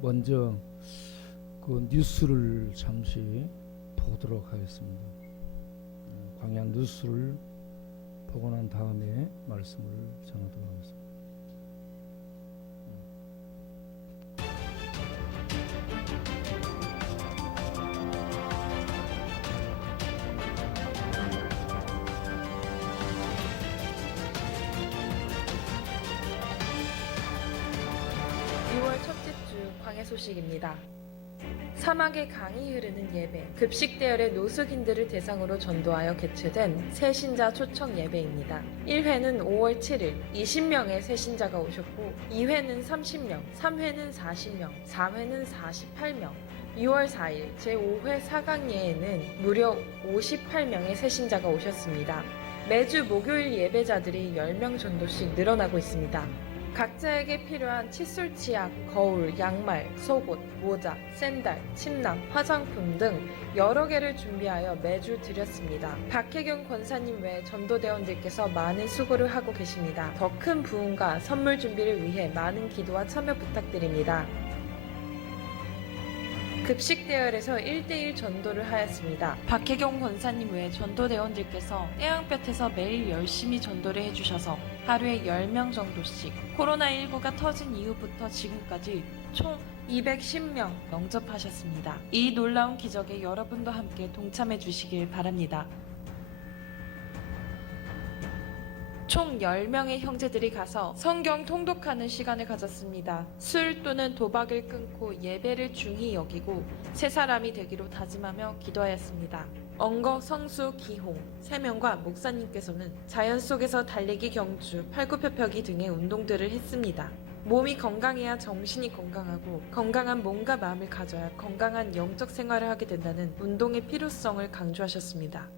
먼저 그 뉴스를 잠시 보도록 하겠습니다. 광야 뉴스를 보고 난 다음에 말씀을 전하도록 하겠습니다. 6월 첫째 주 광야 소식입니다. 사막에 강이 흐르는 예배, 급식 대열의 노숙인들을 대상으로 전도하여 개최된 새신자 초청 예배입니다. 1회는 5월 7일 20명의 새신자가 오셨고 2회는 30명, 3회는 40명, 4회는 48명, 6월 4일 제5회 사강예에는 무려 58명의 새신자가 오셨습니다. 매주 목요일 예배자들이 10명 정도씩 늘어나고 있습니다. 각자에게 필요한 칫솔 치약, 거울, 양말, 속옷, 모자, 샌들, 침낭, 화장품 등 여러 개를 준비하여 매주 드렸습니다. 박혜경 권사님 외 전도대원들께서 많은 수고를 하고 계십니다. 더 큰 부흥과 선물 준비를 위해 많은 기도와 참여 부탁드립니다. 급식 대열에서 1대1 전도를 하였습니다. 박혜경 권사님 외 전도대원들께서 태양볕에서 매일 열심히 전도를 해주셔서 하루에 10명 정도씩 코로나19가 터진 이후부터 지금까지 총 210명 영접하셨습니다. 이 놀라운 기적에 여러분도 함께 동참해 주시길 바랍니다. 총 10명의 형제들이 가서 성경 통독하는 시간을 가졌습니다. 술 또는 도박을 끊고 예배를 중히 여기고 새 사람이 되기로 다짐하며 기도하였습니다. 엉거, 성수, 기홍 3명과 목사님께서는 자연 속에서 달리기, 경주, 팔굽혀펴기 등의 운동들을 했습니다. 몸이 건강해야 정신이 건강하고 건강한 몸과 마음을 가져야 건강한 영적 생활을 하게 된다는 운동의 필요성을 강조하셨습니다.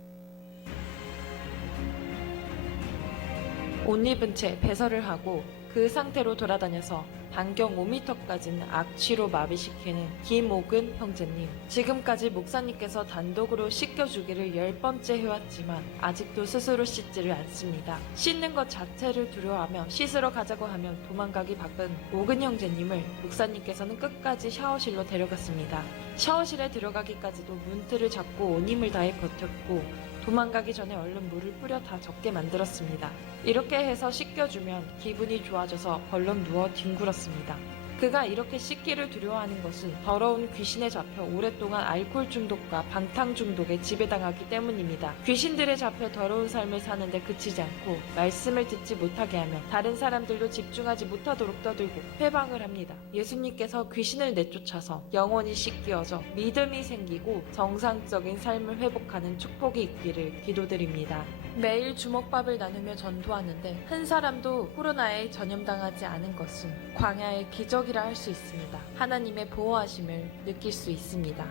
옷 입은 채 배설을 하고 그 상태로 돌아다녀서 반경 5m까지는 악취로 마비시키는 김옥은 형제님. 지금까지 목사님께서 단독으로 씻겨주기를 10번째 해왔지만 아직도 스스로 씻지를 않습니다. 씻는 것 자체를 두려워하며 씻으러 가자고 하면 도망가기 바쁜 옥은 형제님을 목사님께서는 끝까지 샤워실로 데려갔습니다. 샤워실에 들어가기까지도 문틀을 잡고 온 힘을 다해 버텼고 도망가기 전에 얼른 물을 뿌려 다 적게 만들었습니다. 이렇게 해서 씻겨주면 기분이 좋아져서 벌렁 누워 뒹굴었습니다. 그가 이렇게 씻기를 두려워하는 것은 더러운 귀신에 잡혀 오랫동안 알코올 중독과 방탕 중독에 지배당하기 때문입니다. 귀신들에 잡혀 더러운 삶을 사는데 그치지 않고 말씀을 듣지 못하게 하면 다른 사람들도 집중하지 못하도록 떠들고 회방을 합니다. 예수님께서 귀신을 내쫓아서 영혼이 씻기어져 믿음이 생기고 정상적인 삶을 회복하는 축복이 있기를 기도드립니다. 매일 주먹밥을 나누며 전도하는데 한 사람도 코로나에 전염당하지 않은 것은 광야의 기적이라 할 수 있습니다. 하나님의 보호하심을 느낄 수 있습니다.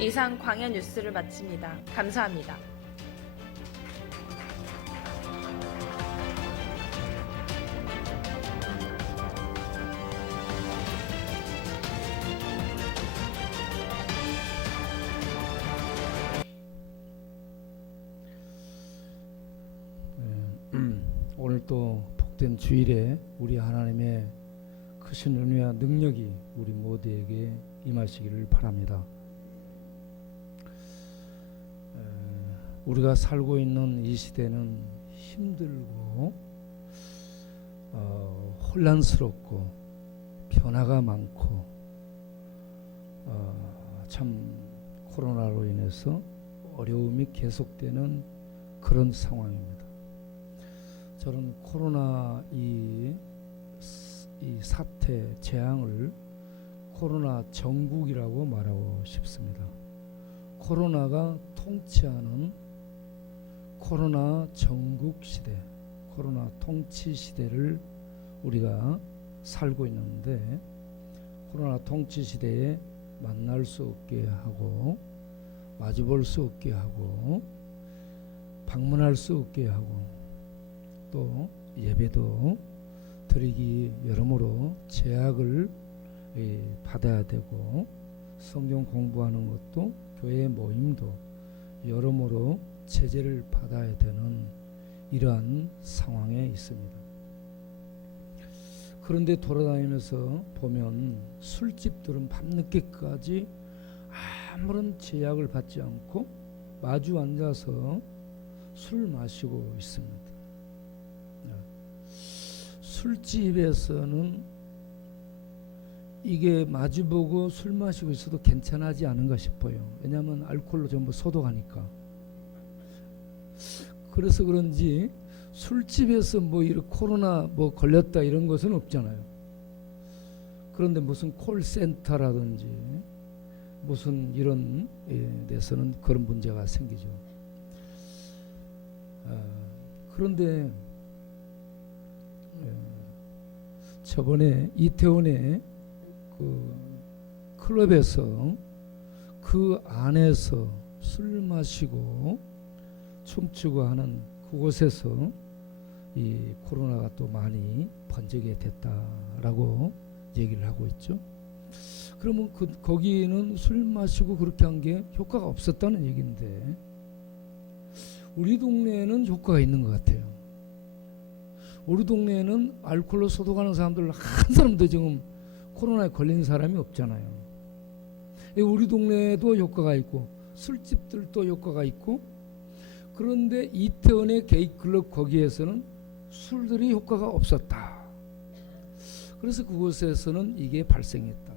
이상 광야 뉴스를 마칩니다. 감사합니다. 오늘 또 복된 주일에 우리 하나님의 크신 은혜와 능력이 우리 모두에게 임하시기를 바랍니다. 우리가 살고 있는 이 시대는 힘들고 혼란스럽고 변화가 많고 참 코로나로 인해서 어려움이 계속되는 그런 상황입니다. 저는 코로나 이 사태 재앙을 코로나 정국이라고 말하고 싶습니다. 코로나가 통치하는 코로나 정국 시대, 코로나 통치 시대를 우리가 살고 있는데, 코로나 통치 시대에 만날 수 없게 하고 마주볼 수 없게 하고 방문할 수 없게 하고 또 예배도 드리기 여러모로 제약을 받아야 되고 성경 공부하는 것도 교회 모임도 여러모로 제재를 받아야 되는 이러한 상황에 있습니다. 그런데 돌아다니면서 보면 술집들은 밤늦게까지 아무런 제약을 받지 않고 마주 앉아서 술 마시고 있습니다. 술집에서는 이게 마주보고 술 마시고 있어도 괜찮하지 않은가 싶어요. 왜냐하면 알코올로 전부 소독하니까. 그래서 그런지 술집에서 뭐 이런 코로나 뭐 걸렸다 이런 것은 없잖아요. 그런데 무슨 콜센터라든지 무슨 이런 데서는 그런 문제가 생기죠. 그런데 저번에 이태원에 그 클럽에서 그 안에서 술 마시고 춤추고 하는 그곳에서 이 코로나가 또 많이 번지게 됐다라고 얘기를 하고 있죠. 그러면 거기는 술 마시고 그렇게 한 게 효과가 없었다는 얘기인데 우리 동네에는 효과가 있는 것 같아요. 우리 동네에는 알코올로 소독하는 사람들 한 사람도 지금 코로나에 걸린 사람이 없잖아요. 우리 동네에도 효과가 있고 술집들도 효과가 있고 그런데 이태원의 게이클럽 거기에서는 술들이 효과가 없었다. 그래서 그곳에서는 이게 발생했다.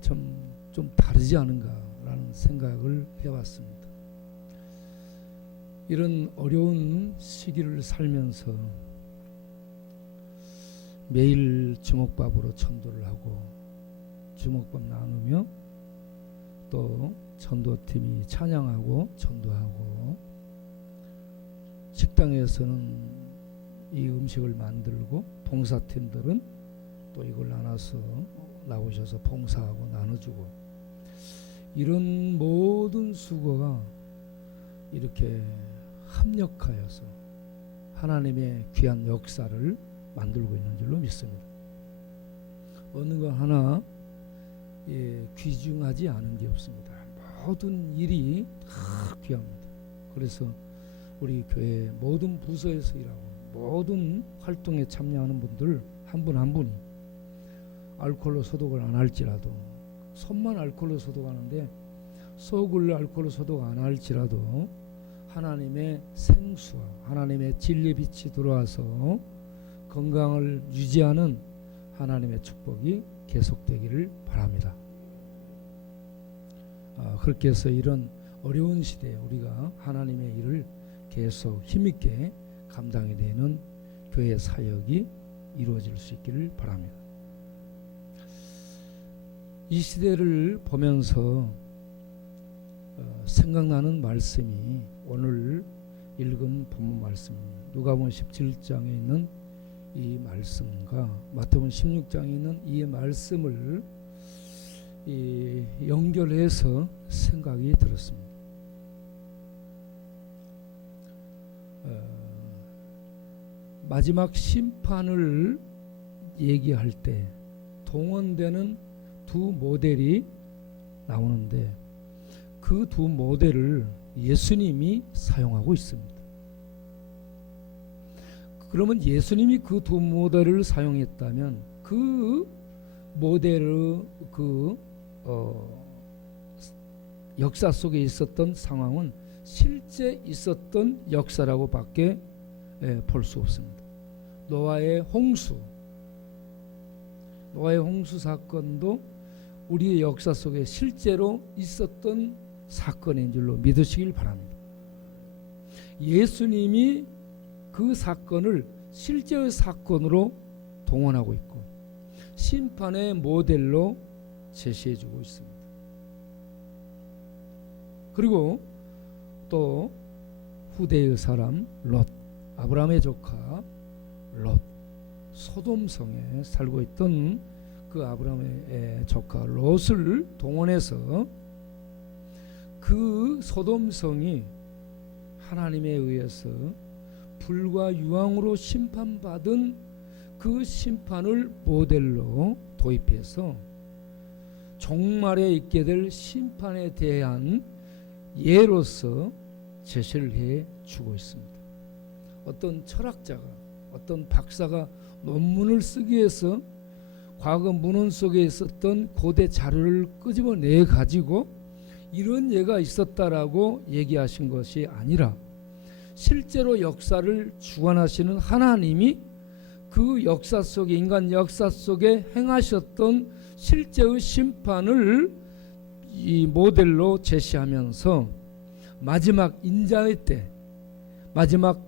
좀 다르지 않은가라는 생각을 해봤습니다. 이런 어려운 시기를 살면서 매일 주먹밥으로 전도를 하고 주먹밥 나누며 또 전도팀이 찬양하고 전도하고 식당에서는 이 음식을 만들고 봉사팀들은 또 이걸 나눠서 나오셔서 봉사하고 나눠주고 이런 모든 수고가 이렇게 합력하여서 하나님의 귀한 역사를 만들고 있는 줄로 믿습니다. 어느 것 하나 귀중하지 않은 게 없습니다. 모든 일이 다 귀합니다. 그래서 우리 교회 모든 부서에서 일하고 모든 활동에 참여하는 분들 한 분 한 분이 알코올로 소독을 안 할지라도 손만 알코올로 소독하는데 속을 알코올로 소독 안 할지라도 하나님의 생수와 하나님의 진리 빛이 들어와서 건강을 유지하는 하나님의 축복이 계속되기를 바랍니다. 그렇게 해서 이런 어려운 시대에 우리가 하나님의 일을 계속 힘있게 감당이 되는 교회 사역이 이루어질 수 있기를 바랍니다. 이 시대를 보면서 생각나는 말씀이 오늘 읽은 본문 말씀입니다. 누가복음 17장에 있는 이 말씀과 마태복음 16장에 있는 이 말씀을 연결해서 생각이 들었습니다. 마지막 심판을 얘기할 때 동원되는 두 모델이 나오는데 그 두 모델을 예수님이 사용하고 있습니다. 그러면 예수님이 그 두 모델을 사용했다면 그 모델의 역사 속에 있었던 상황은 실제 있었던 역사라고 밖에 볼 수 없습니다. 노아의 홍수 사건도 우리의 역사 속에 실제로 있었던 사건인 줄로 믿으시길 바랍니다. 예수님이 그 사건을 실제의 사건으로 동원하고 있고 심판의 모델로 제시해주고 있습니다. 그리고 또 후대의 사람 롯, 아브라함의 조카 롯, 소돔성에 살고 있던 그 아브라함의 조카 롯을 동원해서 그 소돔성이 하나님에 의해서 불과 유황으로 심판받은 그 심판을 모델로 도입해서 종말에 있게 될 심판에 대한 예로서 제시를 해 주고 있습니다. 어떤 철학자가, 어떤 박사가 논문을 쓰기 위해서 과거 문헌 속에 있었던 고대 자료를 끄집어내 가지고 이런 예가 있었다라고 얘기하신 것이 아니라 실제로 역사를 주관하시는 하나님이 그 역사 속에, 인간 역사 속에 행하셨던 실제의 심판을 이 모델로 제시하면서 마지막 인자의 때, 마지막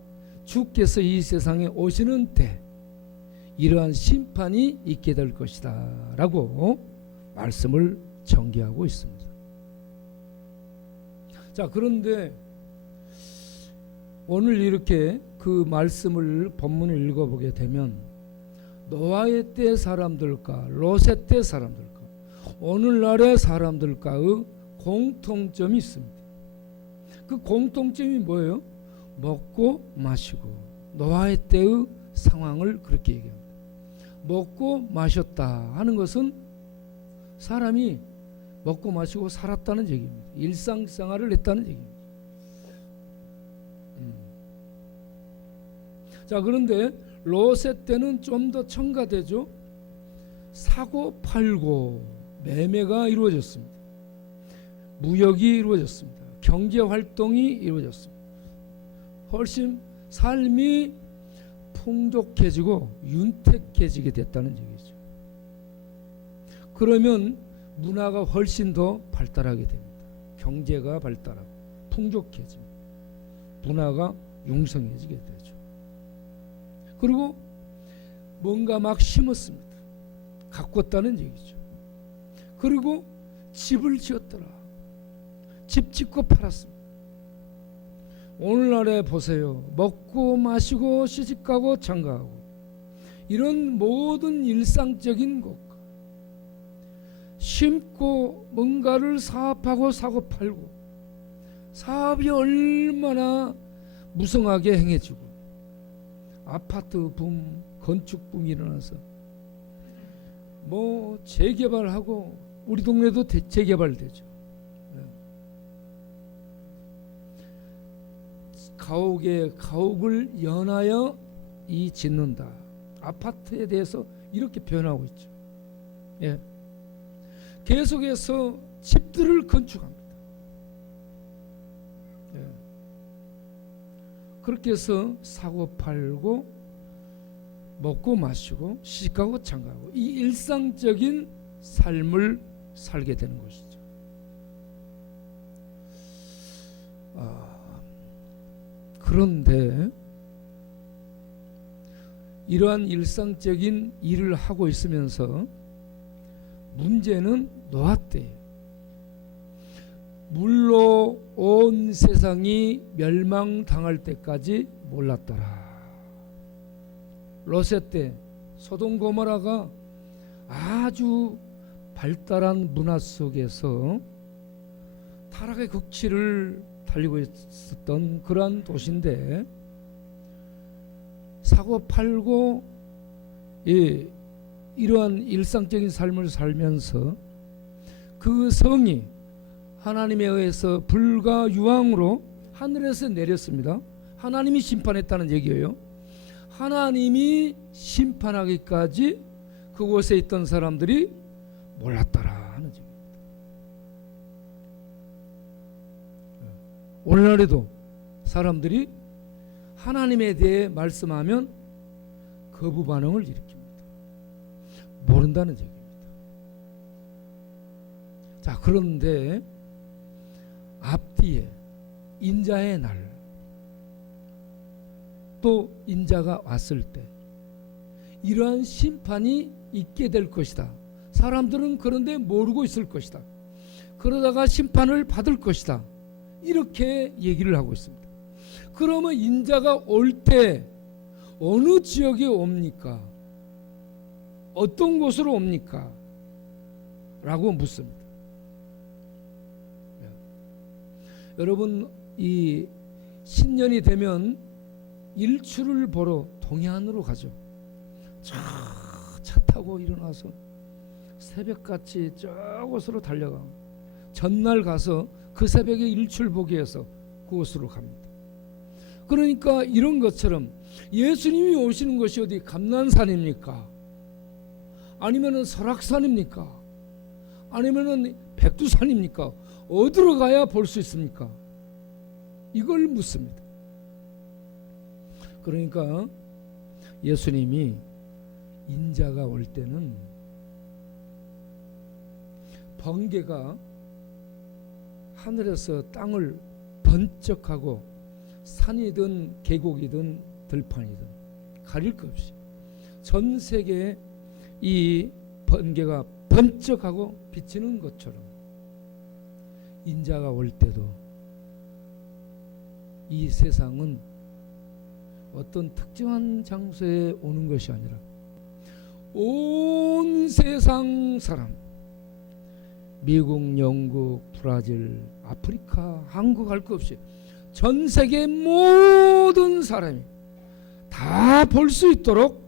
주께서 이 세상에 오시는 때 이러한 심판이 있게 될 것이다 라고 말씀을 전개하고 있습니다. 자, 그런데 오늘 이렇게 그 말씀을 본문을 읽어보게 되면 노아의 때 사람들과 롯의 때 사람들과 오늘날의 사람들과의 공통점이 있습니다. 그 공통점이 뭐예요? 먹고 마시고, 노아의 때의 상황을 그렇게 얘기합니다. 먹고 마셨다 하는 것은 사람이 먹고 마시고 살았다는 얘기입니다. 일상생활을 했다는 얘기입니다. 자, 그런데 롯의 때는 좀 더 첨가되죠. 사고 팔고 매매가 이루어졌습니다. 무역이 이루어졌습니다. 경제 활동이 이루어졌습니다. 훨씬 삶이 풍족해지고 윤택해지게 됐다는 얘기죠. 그러면 문화가 훨씬 더 발달하게 됩니다. 경제가 발달하고 풍족해집니다. 문화가 융성해지게 되죠. 그리고 뭔가 막 심었습니다. 가꿨다는 얘기죠. 그리고 집을 지었더라. 집 짓고 팔았습니다. 오늘날에 보세요. 먹고 마시고 시집가고 장가가고 이런 모든 일상적인 것과 심고 뭔가를 사업하고 사고 팔고 사업이 얼마나 무성하게 행해지고 아파트 붐, 건축 붐이 일어나서 뭐 재개발하고 우리 동네도 재개발되죠. 가옥에 가옥을 연하여 이 짓는다. 아파트에 대해서 이렇게 표현하고 있죠. 예. 계속해서 집들을 건축합니다. 예. 그렇게 해서 사고 팔고 먹고 마시고 시집가고 장가가고 이 일상적인 삶을 살게 되는 것이죠. 그런데 이러한 일상적인 일을 하고 있으면서 문제는 노아 때예요. 물로 온 세상이 멸망당할 때까지 몰랐더라. 롯의 때 소돔 고모라가 아주 발달한 문화 속에서 타락의 극치를 달리고 있었던 그러한 도시인데 사고 팔고 이러한 일상적인 삶을 살면서 그 성이 하나님에 의해서 불과 유황으로 하늘에서 내렸습니다. 하나님이 심판했다는 얘기예요. 하나님이 심판하기까지 그곳에 있던 사람들이 몰랐더라 하는 얘기입니다. 오늘날에도 사람들이 하나님에 대해 말씀하면 거부 반응을 일으킵니다. 모른다는 얘기입니다. 자, 그런데 앞뒤에 인자의 날, 또 인자가 왔을 때 이러한 심판이 있게 될 것이다. 사람들은 그런데 모르고 있을 것이다. 그러다가 심판을 받을 것이다. 이렇게 얘기를 하고 있습니다. 그러면 인자가 올 때 어느 지역에 옵니까? 어떤 곳으로 옵니까? 라고 묻습니다. 여러분, 이 신년이 되면 일출을 보러 동해안으로 가죠. 차 타고 일어나서 새벽같이 저곳으로 달려가 전날 가서 그 새벽에 일출 보기 위해서 그곳으로 갑니다. 그러니까 이런 것처럼 예수님이 오시는 것이 어디 감난산입니까? 아니면은 설악산입니까? 아니면은 백두산입니까? 어디로 가야 볼 수 있습니까? 이걸 묻습니다. 그러니까 예수님이 인자가 올 때는 번개가 하늘에서 땅을 번쩍하고 산이든 계곡이든 들판이든 가릴 것 없이 전 세계에 이 번개가 번쩍하고 비치는 것처럼 인자가 올 때도 이 세상은 어떤 특정한 장소에 오는 것이 아니라 온 세상 사람, 미국, 영국, 브라질, 아프리카, 한국 할 것 없이 전 세계 모든 사람이 다 볼 수 있도록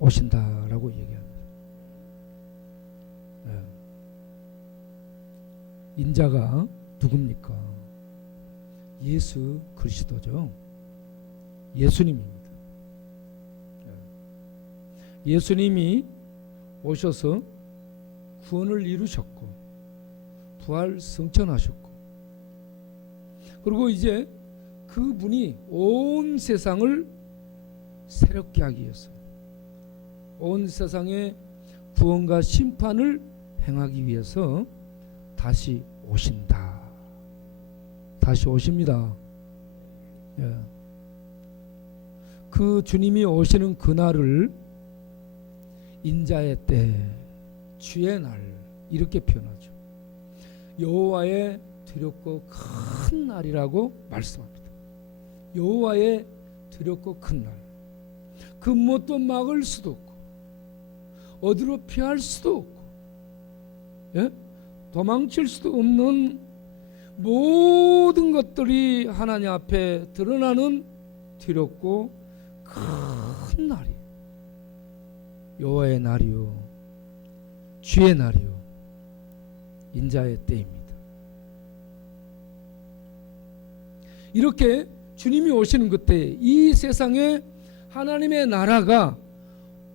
오신다라고 얘기합니다. 인자가 누굽니까? 예수 그리스도죠. 예수님입니다. 예수님이 오셔서 구원을 이루셨고 부활 승천하셨고 그리고 이제 그분이 온 세상을 새롭게 하기 위해서 온 세상의 구원과 심판을 행하기 위해서 다시 오신다. 다시 오십니다. 그 주님이 오시는 그날을 인자의 때, 주의 날 이렇게 표현하죠. 여호와의 두렵고 큰 날이라고 말씀합니다. 여호와의 두렵고 큰 날. 그 무엇도 막을 수도 없고 어디로 피할 수도 없고 도망칠 수도 없는 모든 것들이 하나님 앞에 드러나는 두렵고 큰 날이 여호와의 날이요 주의 날이요 인자의 때입니다. 이렇게 주님이 오시는 그때 이 세상에 하나님의 나라가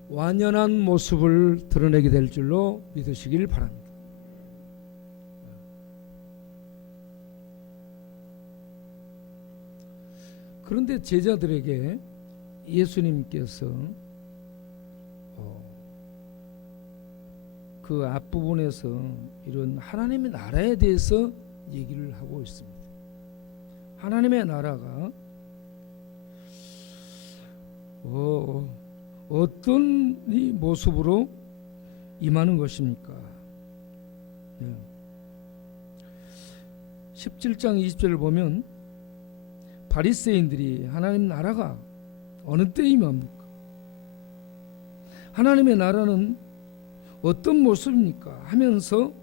완연한 모습을 드러내게 될 줄로 믿으시길 바랍니다. 그런데 제자들에게 예수님께서 그 앞부분에서 이런 하나님의 나라에 대해서 얘기를 하고 있습니다. 하나님의 나라가 어떤 이 모습으로 임하는 것입니까? 17장 20절을 보면 바리새인들이 하나님 나라가 어느 때 임합니까? 하나님의 나라는 어떤 모습입니까? 하면서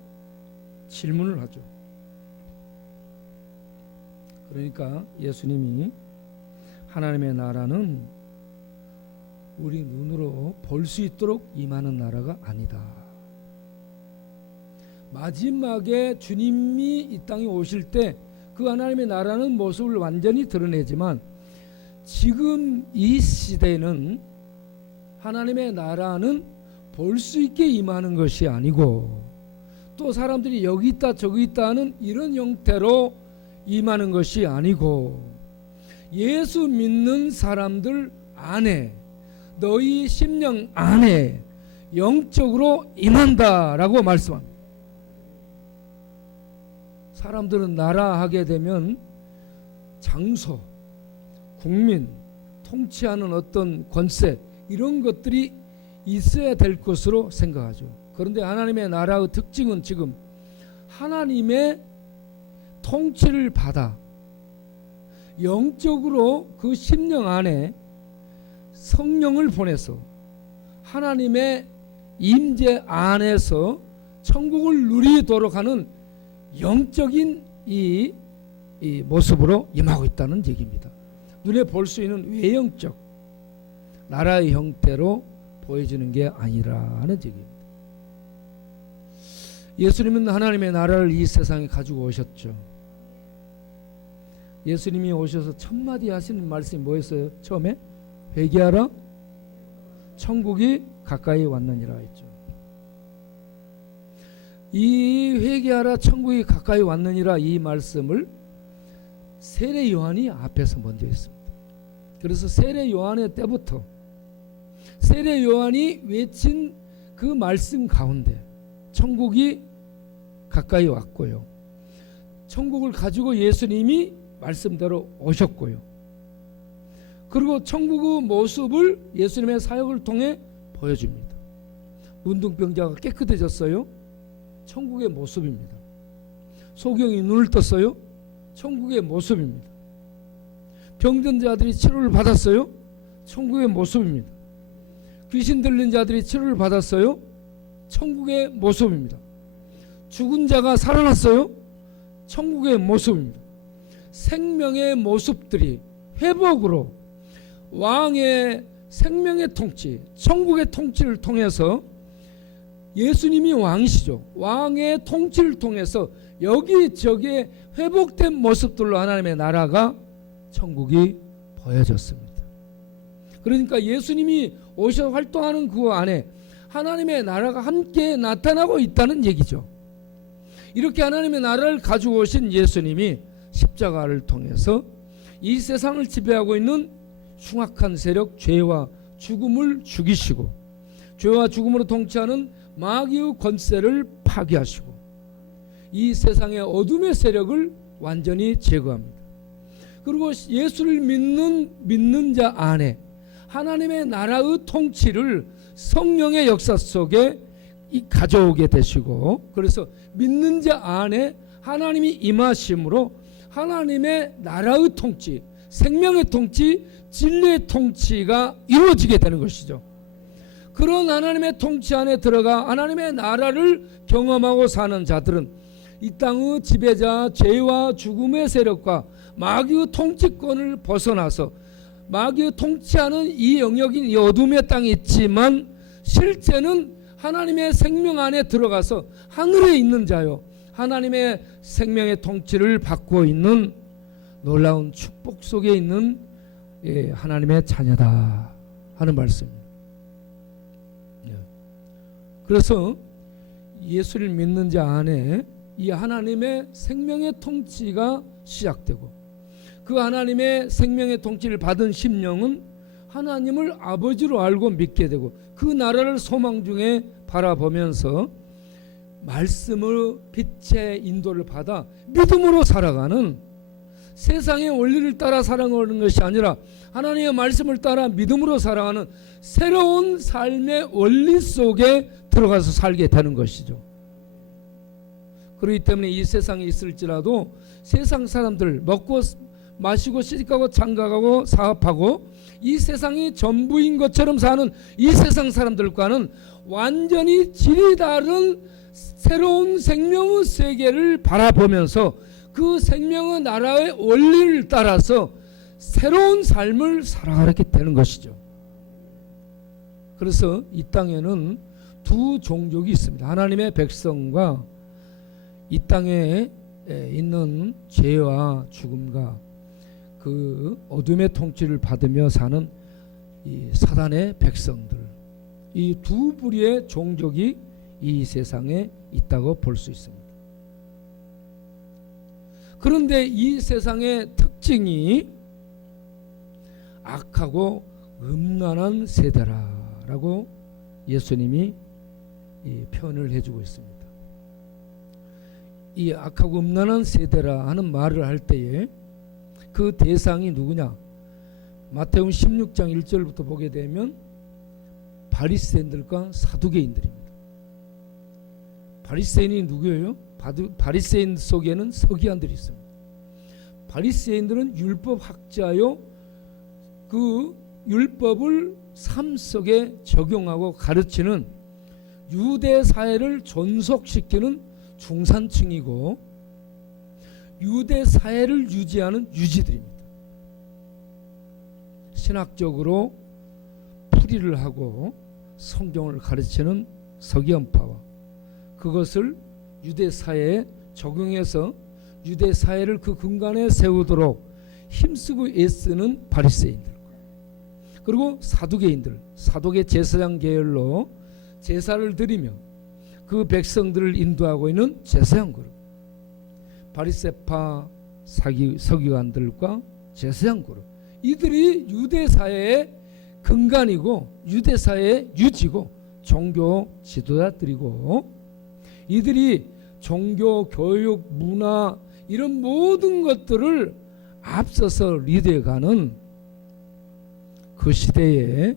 질문을 하죠. 그러니까 예수님이 하나님의 나라는 우리 눈으로 볼 수 있도록 임하는 나라가 아니다. 마지막에 주님이 이 땅에 오실 때 그 하나님의 나라는 모습을 완전히 드러내지만 지금 이 시대는 하나님의 나라는 볼 수 있게 임하는 것이 아니고 또 사람들이 여기 있다 저기 있다 하는 이런 형태로 임하는 것이 아니고 예수 믿는 사람들 안에 너희 심령 안에 영적으로 임한다라고 말씀합니다. 사람들은 나라 하게 되면 장소, 국민, 통치하는 어떤 권세 이런 것들이 있어야 될 것으로 생각하죠. 그런데 하나님의 나라의 특징은 지금 하나님의 통치를 받아 영적으로 그 심령 안에 성령을 보내서 하나님의 임재 안에서 천국을 누리도록 하는 영적인 이 모습으로 임하고 있다는 얘기입니다. 눈에 볼 수 있는 외형적 나라의 형태로 보여지는 게 아니라는 얘기입니다. 예수님은 하나님의 나라를 이 세상에 가지고 오셨죠. 예수님이 오셔서 첫 마디 하시는 말씀이 뭐였어요? 처음에 회개하라, 천국이 가까이 왔느니라 했죠. 이 회개하라, 천국이 가까이 왔느니라 이 말씀을 세례 요한이 앞에서 먼저 했습니다. 그래서 세례 요한의 때부터 세례 요한이 외친 그 말씀 가운데 천국이 가까이 왔고요, 천국을 가지고 예수님이 말씀대로 오셨고요, 그리고 천국의 모습을 예수님의 사역을 통해 보여줍니다. 문둥병자가 깨끗해졌어요. 천국의 모습입니다. 소경이 눈을 떴어요. 천국의 모습입니다. 병든 자들이 치료를 받았어요. 천국의 모습입니다. 귀신 들린 자들이 치료를 받았어요. 천국의 모습입니다. 죽은 자가 살아났어요. 천국의 모습입니다. 생명의 모습들이 회복으로 왕의 생명의 통치, 천국의 통치를 통해서 예수님이 왕이시죠. 왕의 통치를 통해서 여기저기에 회복된 모습들로 하나님의 나라가, 천국이 보여졌습니다. 그러니까 예수님이 오셔 활동하는 그 안에 하나님의 나라가 함께 나타나고 있다는 얘기죠. 이렇게 하나님의 나라를 가지고 오신 예수님이 십자가를 통해서 이 세상을 지배하고 있는 흉악한 세력, 죄와 죽음을 죽이시고 죄와 죽음으로 통치하는 마귀의 권세를 파괴하시고 이 세상의 어둠의 세력을 완전히 제거합니다. 그리고 예수를 믿는 자 안에 하나님의 나라의 통치를 성령의 역사 속에 가져오게 되시고, 그래서 믿는 자 안에 하나님이 임하심으로 하나님의 나라의 통치, 생명의 통치, 진리의 통치가 이루어지게 되는 것이죠. 그런 하나님의 통치 안에 들어가 하나님의 나라를 경험하고 사는 자들은 이 땅의 지배자, 죄와 죽음의 세력과 마귀의 통치권을 벗어나서 마귀의 통치하는 이 영역인 이 어둠의 땅에 있지만 실제는 하나님의 생명 안에 들어가서 하늘에 있는 자요, 하나님의 생명의 통치를 받고 있는 놀라운 축복 속에 있는 하나님의 자녀다 하는 말씀입니다. 그래서 예수를 믿는 자 안에 이 하나님의 생명의 통치가 시작되고, 그 하나님의 생명의 통치를 받은 심령은 하나님을 아버지로 알고 믿게 되고 그 나라를 소망 중에 바라보면서 말씀의 빛의 인도를 받아 믿음으로 살아가는, 세상의 원리를 따라 살아가는 것이 아니라 하나님의 말씀을 따라 믿음으로 살아가는 새로운 삶의 원리 속에 들어가서 살게 되는 것이죠. 그렇기 때문에 이 세상에 있을지라도 세상 사람들 먹고 마시고 시집가고 장가가고 사업하고 이 세상이 전부인 것처럼 사는 이 세상 사람들과는 완전히 질이 다른 새로운 생명의 세계를 바라보면서 그 생명의 나라의 원리를 따라서 새로운 삶을 살아가게 되는 것이죠. 그래서 이 땅에는 두 종족이 있습니다. 하나님의 백성과 이 땅에 있는 죄와 죽음과 그 어둠의 통치를 받으며 사는 이 사단의 백성들, 이 두 부류의 종족이 이 세상에 있다고 볼 수 있습니다. 그런데 이 세상의 특징이 악하고 음란한 세대라라고 예수님이 표현을 해주고 있습니다. 이 악하고 음란한 세대라 하는 말을 할 때에 그 대상이 누구냐? 마태복음 16장 1절부터 보게 되면 바리새인들과 사두개인들입니다. 바리새인이 누구예요? 바리새인 속에는 서기관들이 있습니다. 바리새인들은 율법학자요, 그 율법을 삶 속에 적용하고 가르치는 유대 사회를 존속시키는 중산층이고 유대 사회를 유지하는 유지들입니다. 신학적으로 풀이를 하고 성경을 가르치는 서기관파와 그것을 유대 사회에 적용해서 유대 사회를 그 근간에 세우도록 힘쓰고 애쓰는 바리새인들, 그리고 사두개인들, 사두개 제사장 계열로 제사를 드리며 그 백성들을 인도하고 있는 제사장 그룹, 바리새파 서기관들과 제사장 그룹, 이들이 유대사회의 근간이고 유대사회의 유지고 종교 지도자들이고, 이들이 종교, 교육, 문화 이런 모든 것들을 앞서서 리드해가는 그 시대의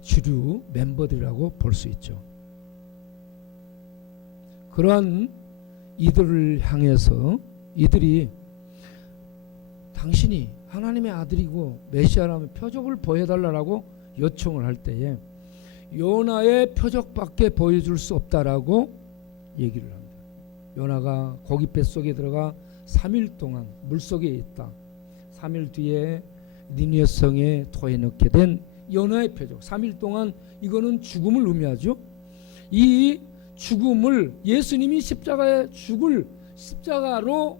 주류 멤버들이라고 볼 수 있죠. 그러한 이들을 향해서 이들이 당신이 하나님의 아들이고 메시아라면 표적을 보여달라고 요청을 할 때에 요나의 표적밖에 보여줄 수 없다라고 얘기를 합니다. 요나가 고기 뱃속에 들어가 3일 동안 물속에 있다. 3일 뒤에 니느웨 성에 토해넣게 된 요나의 표적. 3일 동안 이거는 죽음을 의미하죠. 이 죽음을 예수님이 십자가에 죽을 십자가로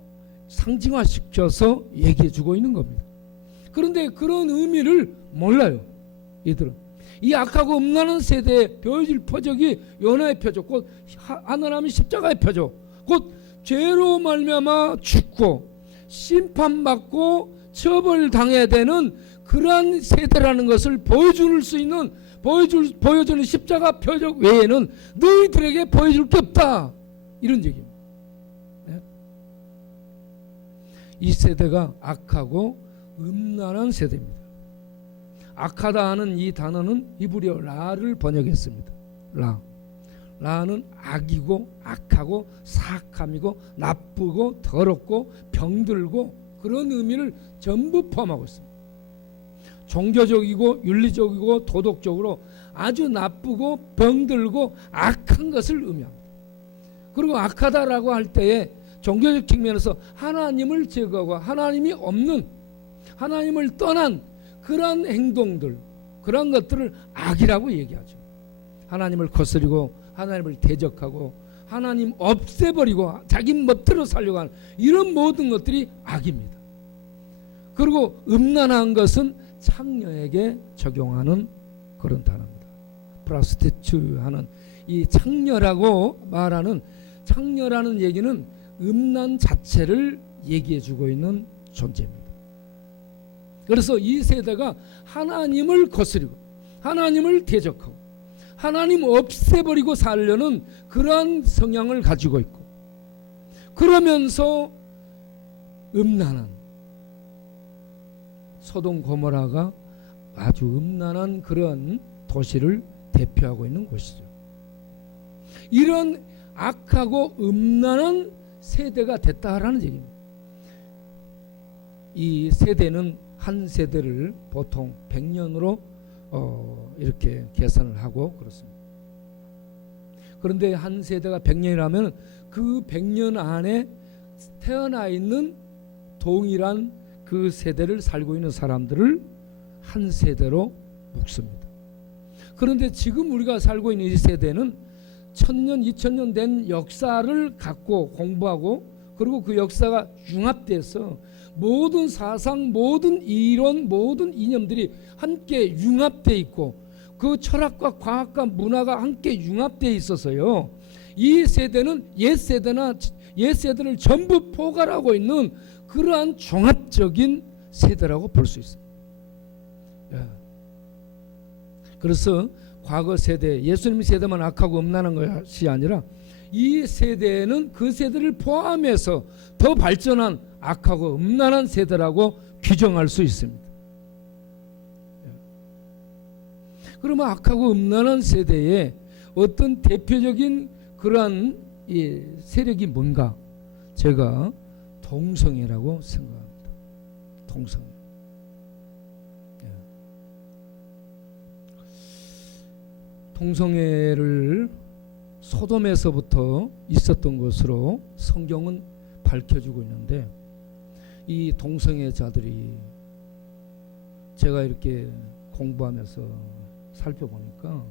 상징화시켜서 얘기해주고 있는 겁니다. 그런데 그런 의미를 몰라요. 이들은 이 악하고 음란한 세대에 보여질 표적이 요나의 표적, 곧 하나님의 십자가의 표적, 곧 죄로 말미암아 죽고 심판받고 처벌당해야 되는 그러한 세대라는 것을 보여줄 수 있는 보여주는 십자가 표적 외에는 너희들에게 보여줄 게 없다, 이런 얘기입니다. 네? 이 세대가 악하고 음란한 세대입니다. 악하다 하는 이 단어는 히브리어 라를 번역했습니다. 라는 악이고 악하고 사악함이고 나쁘고 더럽고 병들고 그런 의미를 전부 포함하고 있습니다. 종교적이고 윤리적이고 도덕적으로 아주 나쁘고 병들고 악한 것을 의미합니다. 그리고 악하다라고 할 때에 종교적 측면에서 하나님을 제거하고 하나님이 없는, 하나님을 떠난 그러한 행동들, 그러한 것들을 악이라고 얘기하죠. 하나님을 거스리고 하나님을 대적하고 하나님 없애버리고 자기 멋대로 살려고 하는 이런 모든 것들이 악입니다. 그리고 음란한 것은 창녀에게 적용하는 그런 단어입니다. 프라스티튜 하는 이 창녀라고 말하는, 창녀라는 얘기는 음란 자체를 얘기해주고 있는 존재입니다. 그래서 이 세대가 하나님을 거스리고 하나님을 대적하고 하나님 없애버리고 살려는 그러한 성향을 가지고 있고, 그러면서 음란한 소돔 고모라가 아주 음란한 그런 도시를 대표하고 있는 곳이죠. 이런 악하고 음란한 세대가 됐다라는 얘기입니다. 이 세대는 한 세대를 보통 100년으로 이렇게 계산을 하고 그렇습니다. 그런데 한 세대가 100년이라면 그 100년 안에 태어나 있는 동일한 그 세대를 살고 있는 사람들을 한 세대로 묶습니다. 그런데 지금 우리가 살고 있는 이 세대는 1000년, 2000년 된 역사를 갖고 공부하고, 그리고 그 역사가 융합돼서 모든 사상, 모든 이론, 모든 이념들이 함께 융합돼 있고, 그 철학과 과학과 문화가 함께 융합돼 있어서요, 이 세대는 옛 세대를 전부 포괄하고 있는 그러한 종합적인 세대라고 볼 수 있습니다. 그래서 과거 세대, 예수님 세대만 악하고 음란한 것이 아니라 이 세대는 그 세대를 포함해서 더 발전한 악하고 음란한 세대라고 규정할 수 있습니다. 그러면 악하고 음란한 세대에 어떤 대표적인 그러한 세력이 뭔가? 제가 동성애라고 생각합니다. 동성애. 동성애를 소돔에서부터 있었던 것으로 성경은 밝혀주고 있는데, 이 동성애자들이 제가 이렇게 공부하면서 살펴보니까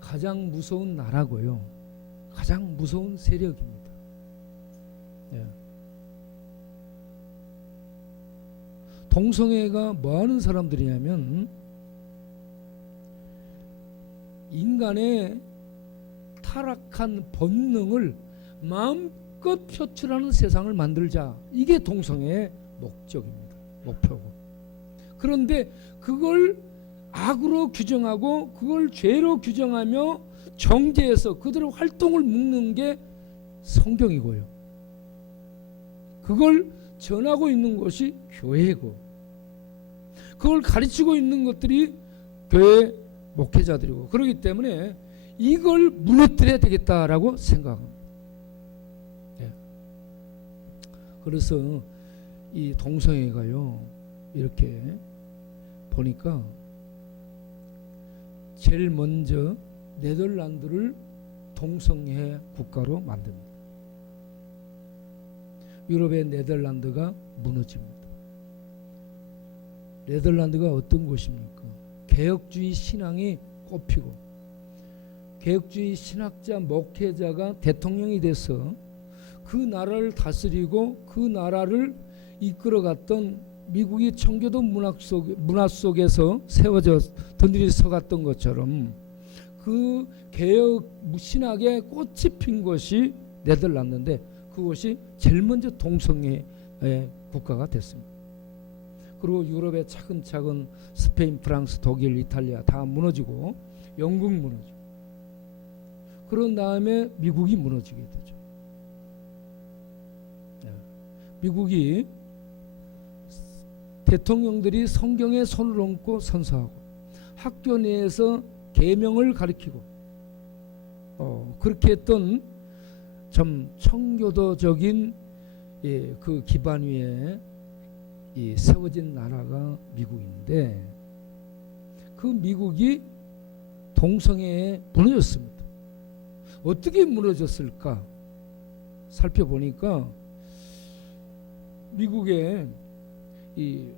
가장 무서운 나라고요, 가장 무서운 세력입니다. 동성애가 뭐 하는 사람들이냐면 인간의 타락한 본능을 마음껏 표출하는 세상을 만들자. 이게 동성애의 목적입니다. 목표고. 그런데 그걸 악으로 규정하고 그걸 죄로 규정하며 정죄해서 그들의 활동을 묶는 게 성경이고요. 그걸 전하고 있는 것이 교회고, 그걸 가르치고 있는 것들이 교회 목회자들이고, 그렇기 때문에 이걸 무너뜨려야 되겠다라고 생각합니다. 네. 그래서 이 동성애가요, 이렇게 보니까 제일 먼저 네덜란드를 동성애 국가로 만듭니다. 유럽의 네덜란드가 무너집니다. 네덜란드가 어떤 곳입니까? 개혁주의 신앙이 꼽히고 개혁주의 신학자 목회자가 대통령이 돼서 그 나라를 다스리고 그 나라를 이끌어갔던 미국이 청교도 문화 속에서 세워져 던들이 서갔던 것처럼 그 개혁 신학의 꽃이 핀 것이 네덜란드인데, 그것이 제일 먼저 동성애의 국가가 됐습니다. 그리고 유럽의 차근차근 스페인, 프랑스, 독일, 이탈리아 다 무너지고 영국 무너지고, 그런 다음에 미국이 무너지게 되죠. 미국이 대통령들이 성경에 손을 얹고 선서하고 학교 내에서 계명을 가르치고 그렇게 했던 좀 청교도적인 그 기반 위에 세워진 나라가 미국인데, 그 미국이 동성애에 무너졌습니다. 어떻게 무너졌을까 살펴보니까 미국의 이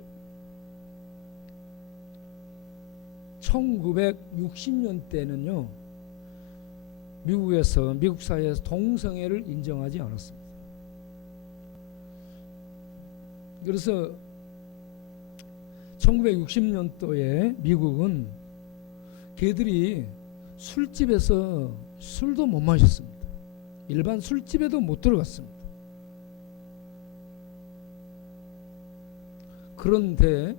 1960년대는요, 미국 사회에서 동성애를 인정하지 않았습니다. 그래서 1960년도에 미국은 걔들이 술집에서 술도 못 마셨습니다. 일반 술집에도 못 들어갔습니다. 그런데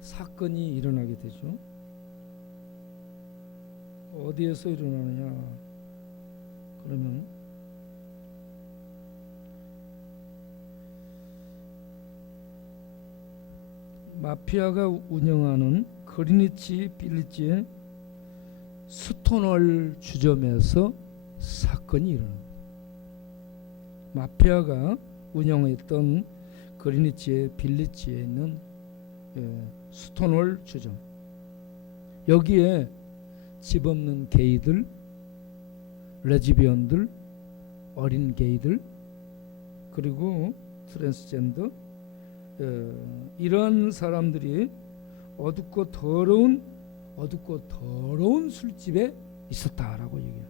사건이 일어나게 되죠. 어디에서 일어나느냐 그러면 마피아가 운영하는 그리니치 빌리지의 스톤월 주점에서 사건이 일어납니다. 마피아가 운영했던 그리니치의 빌리지에 있는 스톤월 주점, 여기에 집 없는 게이들, 레즈비언들, 어린 게이들, 그리고 트랜스젠더, 이런 사람들이 어둡고 더러운 술집에 있었다라고 얘기해요.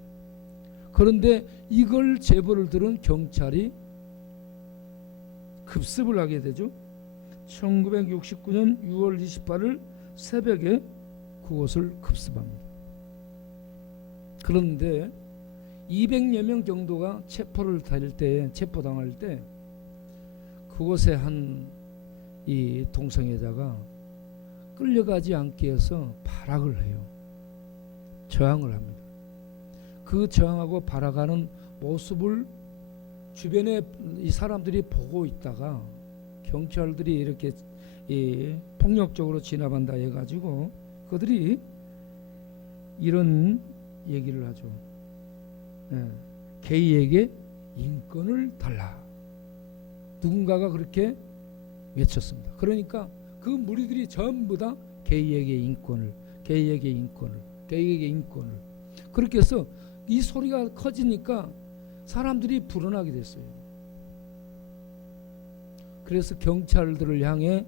그런데 이걸 제보를 들은 경찰이 급습을 하게 되죠. 1969년 6월 28일 새벽에 그곳을 급습합니다. 그런데 200여 명 정도가 체포당할 때 그곳에 한 이 동성애자가 끌려가지 않기 위해서 발악을 해요. 저항을 합니다. 그 저항하고 발악하는 모습을 주변에 이 사람들이 보고 있다가 경찰들이 이렇게 폭력적으로 진압한다 해가지고 그들이 이런 얘기를 하죠. 게이에게 인권을 달라. 누군가가 그렇게 외쳤습니다. 그러니까 그 무리들이 전부 다 게이에게 인권을 그렇게 해서 이 소리가 커지니까 사람들이 불어나게 됐어요. 그래서 경찰들을 향해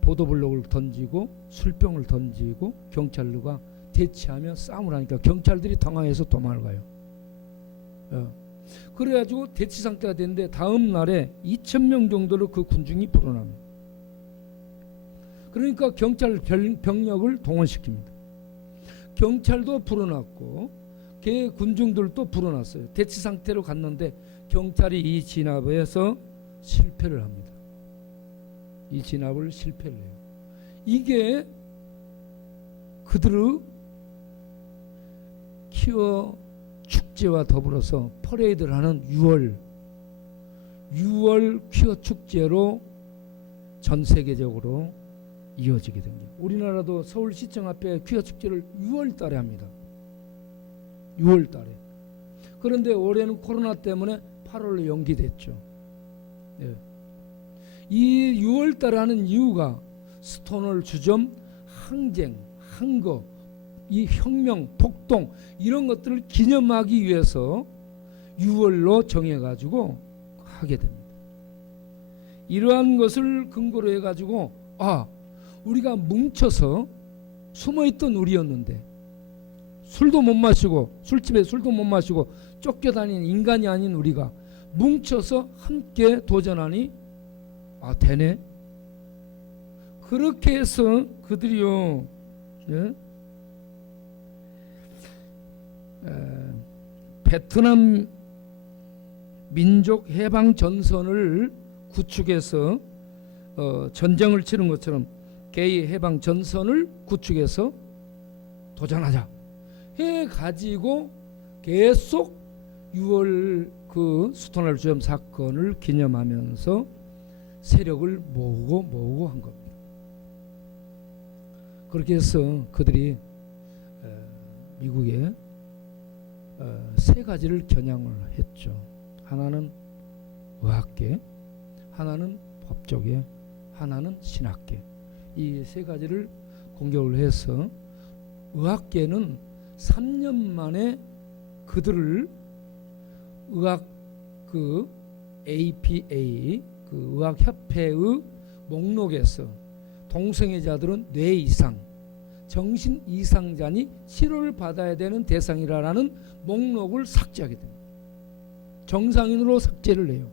보도블록을 던지고 술병을 던지고 경찰들과 대치하며 싸움을 하니까 경찰들이 당황해서 도망을 가요. 그래가지고 대치 상태가 됐는데 다음 날에 2,000명 정도로 그 군중이 불어납니다. 그러니까 경찰 병력을 동원시킵니다. 경찰도 불어났고 개 군중들도 불어났어요. 대치 상태로 갔는데 경찰이 이 진압에서 실패를 합니다. 이 진압을 실패를 해요. 이게 그들의 퀴어 축제와 더불어서 퍼레이드를 하는 6월 퀴어 축제로 전 세계적으로 이어지게 된 거예요. 우리나라도 서울시청 앞에 퀴어 축제를 6월 달에 합니다. 6월 달에. 그런데 올해는 코로나 때문에 8월로 연기됐죠. 예. 이 6월 달에 하는 이유가 스톤홀 주점, 항쟁, 항거, 이 혁명, 폭동 이런 것들을 기념하기 위해서 6월로 정해가지고 하게 됩니다. 이러한 것을 근거로 해가지고 우리가 뭉쳐서 숨어있던 우리였는데 술도 못 마시고 술집에 술도 못 마시고 쫓겨다니는 인간이 아닌 우리가 뭉쳐서 함께 도전하니 되네. 그렇게 해서 그들이요, 예? 베트남 민족 해방 전선을 구축해서 전쟁을 치른 것처럼 게이 해방 전선을 구축해서 도전하자 해 가지고 계속 6월 그 스톤홀 주점 사건을 기념하면서 세력을 모으고 한 겁니다. 그렇게 해서 그들이 미국에 세 가지를 겨냥을 했죠. 하나는 의학계, 하나는 법조계, 하나는 신학계. 이 세 가지를 공격을 해서 의학계는 3년 만에 그들을 의학 그 APA 그 의학협회의 목록에서 동성애자들은 뇌 이상, 정신 이상자니 치료를 받아야 되는 대상이라는 목록을 삭제하게 됩니다. 정상인으로 삭제를 해요.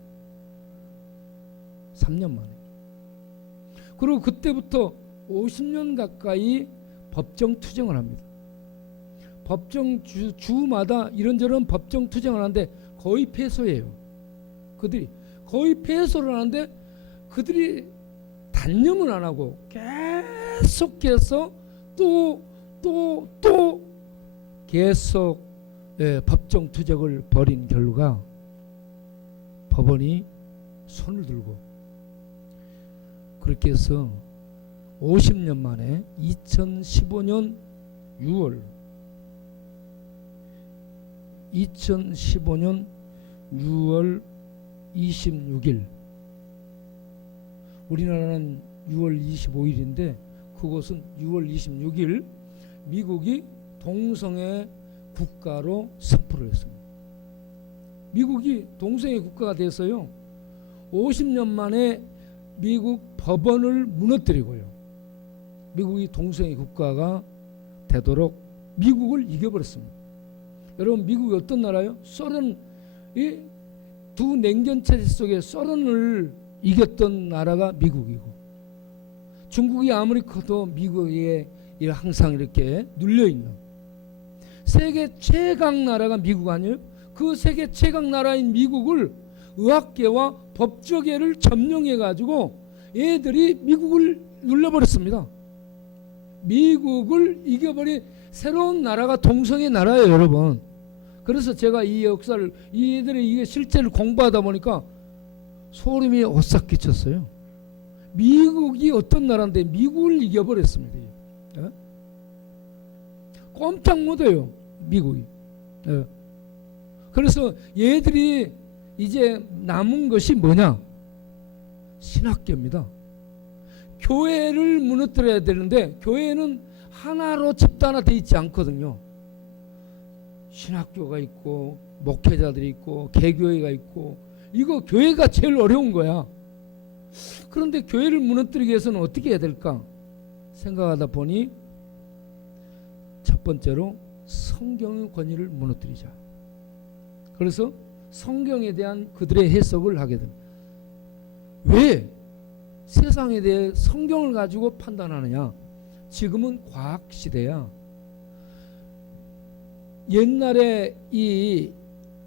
3년 만에. 그리고 그때부터 50년 가까이 법정 투쟁을 합니다. 법정 주마다 이런저런 법정 투쟁을 하는데 거의 패소해요. 그들이 거의 패소를 하는데 그들이 단념을 안 하고 계속해서 또 계속 법정 투쟁을 벌인 결과 법원이 손을 들고 그렇게 해서 50년 만에 2015년 6월 26일 우리나라는 6월 25일인데 그곳은 6월 26일 미국이 동성애 국가로 선포를 했습니다. 미국이 동성애 국가가 돼서요 50년 만에 미국 법원을 무너뜨리고요 미국이 동성애 국가가 되도록 미국을 이겨버렸습니다. 여러분 미국이 어떤 나라요? 소련 두 냉전체제 속에 소련을 이겼던 나라가 미국이고 중국이 아무리 커도 미국에 항상 이렇게 눌려있는 세계 최강 나라가 미국 아니에요? 그 세계 최강 나라인 미국을 의학계와 법조계를 점령해가지고 얘들이 미국을 눌러버렸습니다. 미국을 이겨버린 새로운 나라가 동성애 나라예요, 여러분. 그래서 제가 이 역사를 이들의 이게 실제를 공부하다 보니까 소름이 오싹 끼쳤어요. 미국이 어떤 나라인데 미국을 이겨버렸습니다. 예? 꼼짝 못해요, 미국이. 예. 그래서 얘들이 이제 남은 것이 뭐냐? 신학계입니다. 교회를 무너뜨려야 되는데 교회는 하나로 집단화되어 있지 않거든요. 신학교가 있고 목회자들이 있고 개교회가 있고 이거 교회가 제일 어려운 거야. 그런데 교회를 무너뜨리기 위해서는 어떻게 해야 될까 생각하다 보니 첫 번째로 성경의 권위를 무너뜨리자. 그래서 성경에 대한 그들의 해석을 하게 됩니다. 왜? 세상에 대해 성경을 가지고 판단하느냐? 지금은 과학 시대야. 옛날에 이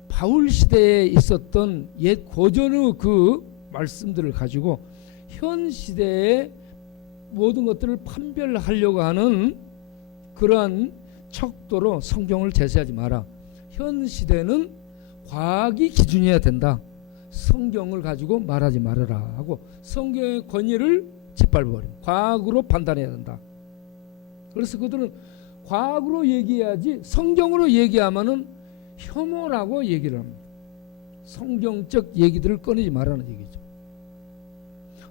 바울 시대에 있었던 옛 고전의 그 말씀들을 가지고 현 시대의 모든 것들을 판별하려고 하는 그러한 척도로 성경을 제시하지 마라. 현 시대는 과학이 기준이어야 된다. 성경을 가지고 말하지 말아라 하고 성경의 권위를 짓밟아버립니다. 과학으로 판단해야 된다. 그래서 그들은 과학으로 얘기해야지 성경으로 얘기하면은 혐오라고 얘기를 합니다. 성경적 얘기들을 꺼내지 말라는 얘기죠.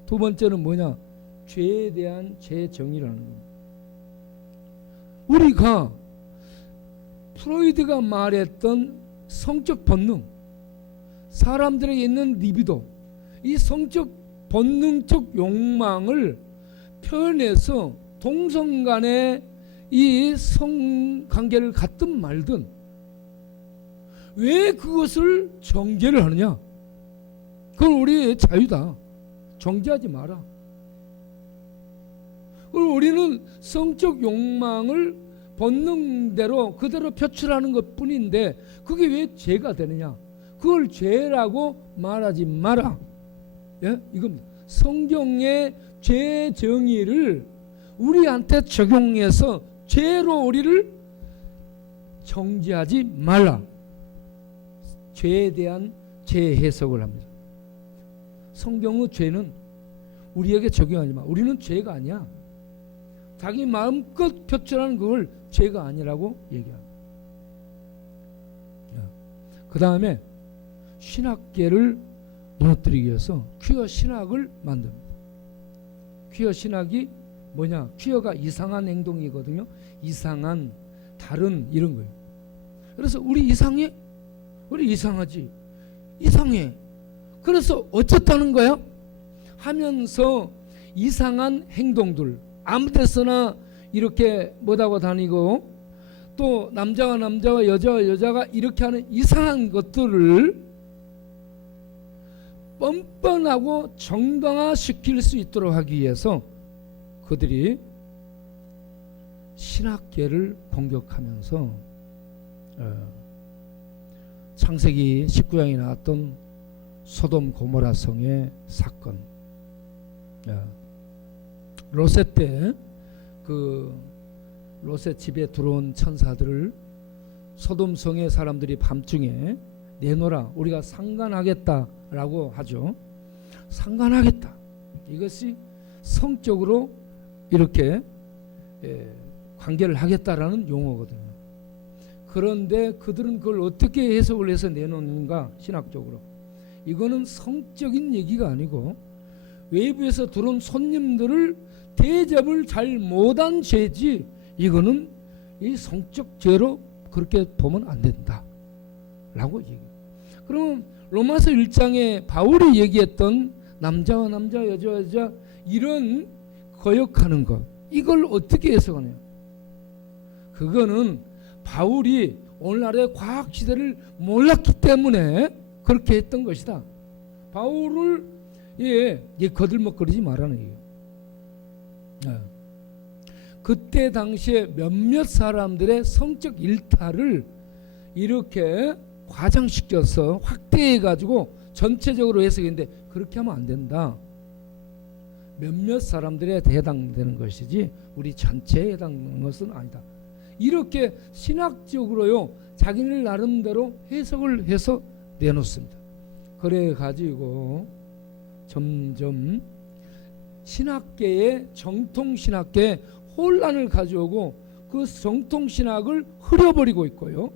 두 번째는 뭐냐? 죄에 대한 재정의라는 겁니다. 우리가 프로이드가 말했던 성적 본능, 사람들에게 있는 리비도, 이 성적 본능적 욕망을 표현해서 동성 간의 이 성관계를 갖든 말든 왜 그것을 정죄를 하느냐? 그건 우리의 자유다. 정죄하지 마라. 그리고 우리는 성적 욕망을 본능대로 그대로 표출하는 것뿐인데 그게 왜 죄가 되느냐? 그걸 죄라고 말하지 마라. 예? 이겁니다. 성경의 죄 정의를 우리한테 적용해서 죄로 우리를 정죄하지 말라. 죄에 대한 재해석을 합니다. 성경의 죄는 우리에게 적용하지 마. 우리는 죄가 아니야. 자기 마음껏 표출하는 그걸 죄가 아니라고 얘기합니다. 그 다음에 신학계를 무너뜨리기 위해서 퀴어 신학을 만듭니다. 퀴어 신학이 뭐냐? 퀴어가 이상한 행동이거든요. 이상한, 다른 이런 거예요. 그래서 우리 이상해? 우리 이상하지. 이상해. 그래서 어쨌다는 거야? 하면서 이상한 행동들 아무 데서나 이렇게 못하고 다니고 또 남자와 남자와 여자와 여자가 이렇게 하는 이상한 것들을 뻔뻔하고 정당화시킬 수 있도록 하기 위해서 그들이 신학계를 공격하면서 창세기 19장에 나왔던 소돔 고모라 성의 사건, 롯의 때 그 롯의 집에 들어온 천사들을 소돔 성의 사람들이 밤중에 내놓으라, 우리가 상관하겠다라고 하죠. 상관하겠다. 이것이 성적으로 이렇게 관계를 하겠다라는 용어거든요. 그런데 그들은 그걸 어떻게 해석을 해서 내놓는가? 신학적으로 이거는 성적인 얘기가 아니고 외부에서 들어온 손님들을 대접을 잘 못한 죄지, 이거는 이 성적 죄로 그렇게 보면 안 된다 라고 얘기해요. 그러면 로마서 1장에 바울이 얘기했던 남자와 남자, 여자와 여자 이런 거역하는 것, 이걸 어떻게 해석하냐? 그거는 바울이 오늘날의 과학시대를 몰랐기 때문에 그렇게 했던 것이다. 바울을 거들먹거리지 말라는 얘기예요. 그때 당시에 몇몇 사람들의 성적 일탈을 이렇게 과장시켜서 확대해가지고 전체적으로 해석했는데 그렇게 하면 안 된다. 몇몇 사람들에 해당되는 것이지 우리 전체에 해당되는 것은 아니다. 이렇게 신학적으로요 자기들 나름대로 해석을 해서 내놓습니다. 그래 가지고 점점 신학계의 정통신학계에 혼란을 가져오고 그 정통신학을 흐려버리고 있고요.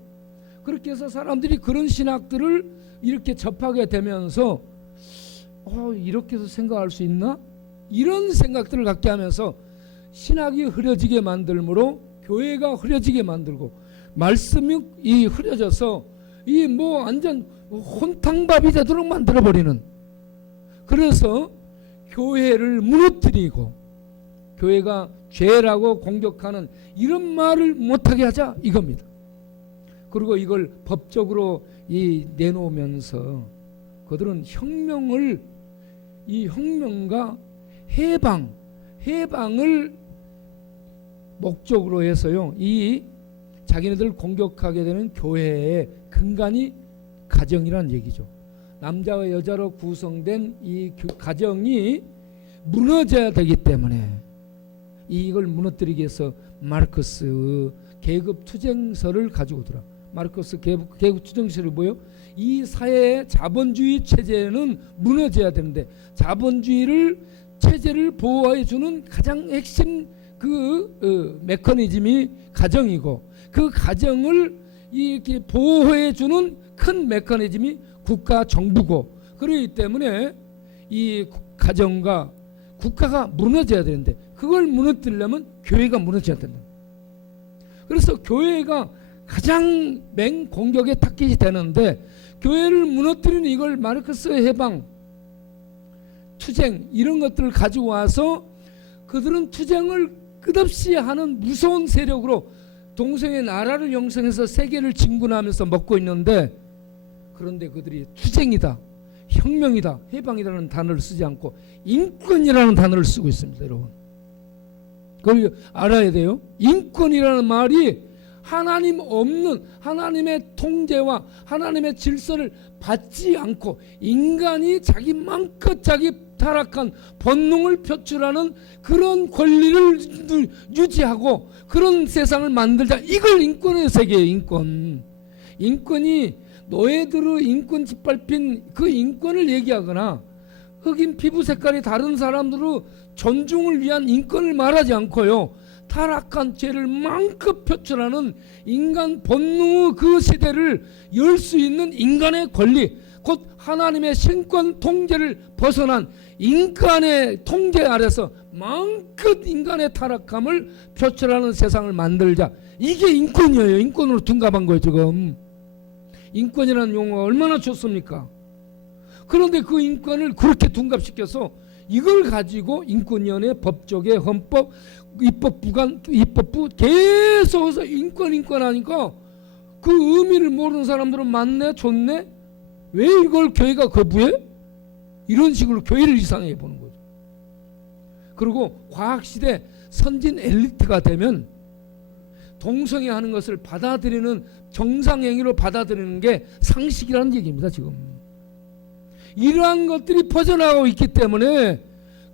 그렇게 해서 사람들이 그런 신학들을 이렇게 접하게 되면서 이렇게도 생각할 수 있나? 이런 생각들을 갖게 하면서 신학이 흐려지게 만들므로 교회가 흐려지게 만들고 말씀이 흐려져서 이 뭐 완전 혼탕밥이 되도록 만들어버리는, 그래서 교회를 무너뜨리고 교회가 죄라고 공격하는 이런 말을 못하게 하자 이겁니다. 그리고 이걸 법적으로 내놓으면서 그들은 혁명과 해방을 목적으로 해서요, 이 자기네들 공격하게 되는 교회의 근간이 가정이라는 얘기죠. 남자와 여자로 구성된 이 가정이 무너져야 되기 때문에 이걸 무너뜨리기 위해서 마르크스 계급 투쟁설을 가지고 들어. 마르크스 계급 투쟁설이 뭐예요? 이 사회의 자본주의 체제는 무너져야 되는데 자본주의를 체제를 보호해 주는 가장 핵심 메커니즘이 가정이고, 그 가정을 이렇게 보호해 주는 큰 메커니즘이 국가 정부고, 그렇기 때문에 이 가정과 국가가 무너져야 되는데 그걸 무너뜨리려면 교회가 무너져야 된다. 그래서 교회가 가장 맹 공격의 타깃이 되는데, 교회를 무너뜨리는 이걸 마르크스의 해방, 투쟁 이런 것들을 가지고 와서 그들은 투쟁을 끝없이 하는 무서운 세력으로 동성의 나라를 형성해서 세계를 진군하면서 먹고 있는데, 그런데 그들이 투쟁이다, 혁명이다, 해방이라는 단어를 쓰지 않고 인권이라는 단어를 쓰고 있습니다. 여러분, 그걸 알아야 돼요. 인권이라는 말이 하나님 없는 하나님의 통제와 하나님의 질서를 받지 않고 인간이 자기 마음껏 자기 타락한 본능을 표출하는 그런 권리를 유지하고 그런 세상을 만들자, 이걸 인권의 세계예요. 인권이 노예들의 인권 짓밟힌 그 인권을 얘기하거나 흑인 피부 색깔이 다른 사람들의 존중을 위한 인권을 말하지 않고요, 타락한 죄를 마음껏 표출하는 인간 본능의 그 시대를 열 수 있는 인간의 권리, 곧 하나님의 신권 통제를 벗어난 인간의 통제 아래서 마음껏 인간의 타락함을 표출하는 세상을 만들자, 이게 인권이에요. 인권으로 둔갑한 거예요. 지금 인권이라는 용어가 얼마나 좋습니까? 그런데 그 인권을 그렇게 둔갑시켜서 이걸 가지고 인권위원회, 법조계, 헌법, 입법부 계속해서 인권 하니까 그 의미를 모르는 사람들은 많네, 좋네. 왜 이걸 교회가 거부해? 이런 식으로 교회를 이상하게 보는 거죠. 그리고 과학시대 선진 엘리트가 되면 동성애 하는 것을 받아들이는, 정상행위로 받아들이는 게 상식이라는 얘기입니다. 지금 이러한 것들이 퍼져나가고 있기 때문에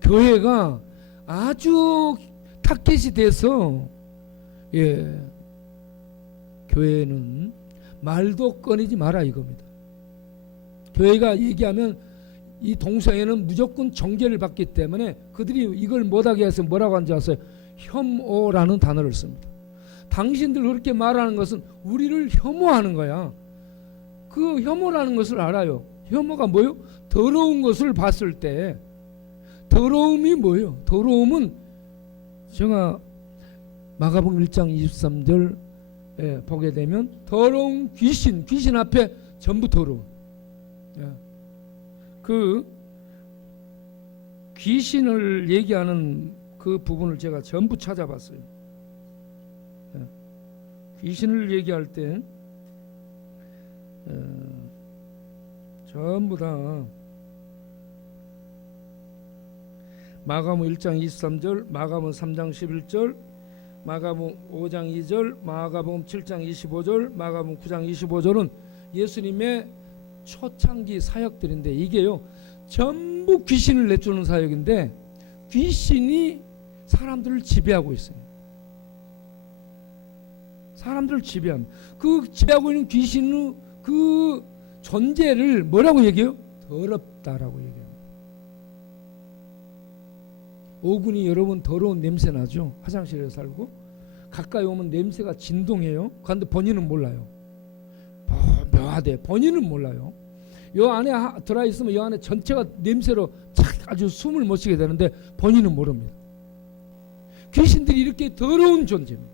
교회가 아주 타깃이 돼서, 교회는 말도 꺼내지 마라 이겁니다. 교회가 얘기하면 이 동성애는 무조건 정죄를 받기 때문에 그들이 이걸 못하게 해서 뭐라고 하는지 아세요? 혐오라는 단어를 씁니다. 당신들 그렇게 말하는 것은 우리를 혐오하는 거야. 그 혐오라는 것을 알아요. 혐오가 뭐예요? 더러운 것을 봤을 때, 더러움이 뭐예요? 더러움은 제가 마가복음 1장 23절 보게 되면 더러운 귀신 앞에 전부 더러운, 그 귀신을 얘기하는 그 부분을 제가 전부 찾아봤어요. 귀신을 얘기할 때 전부 다 마가복음 1장 23절, 마가복음 3장 11절, 마가복음 5장 2절, 마가복음 7장 25절, 마가복음 9장 25절은 예수님의 초창기 사역들인데, 이게요 전부 귀신을 내쫓는 사역인데 귀신이 사람들을 지배하고 있어요. 사람들을 지배합니다. 그 지배하고 있는 귀신의 그 존재를 뭐라고 얘기해요? 더럽다라고 얘기해요. 오군이 여러분 더러운 냄새 나죠? 화장실에 살고 가까이 오면 냄새가 진동해요. 그런데 본인은 몰라요. 묘하대. 본인은 몰라요. 요 안에 들어 있으면 요 안에 전체가 냄새로 아주 숨을 못 쉬게 되는데 본인은 모릅니다. 귀신들이 이렇게 더러운 존재입니다.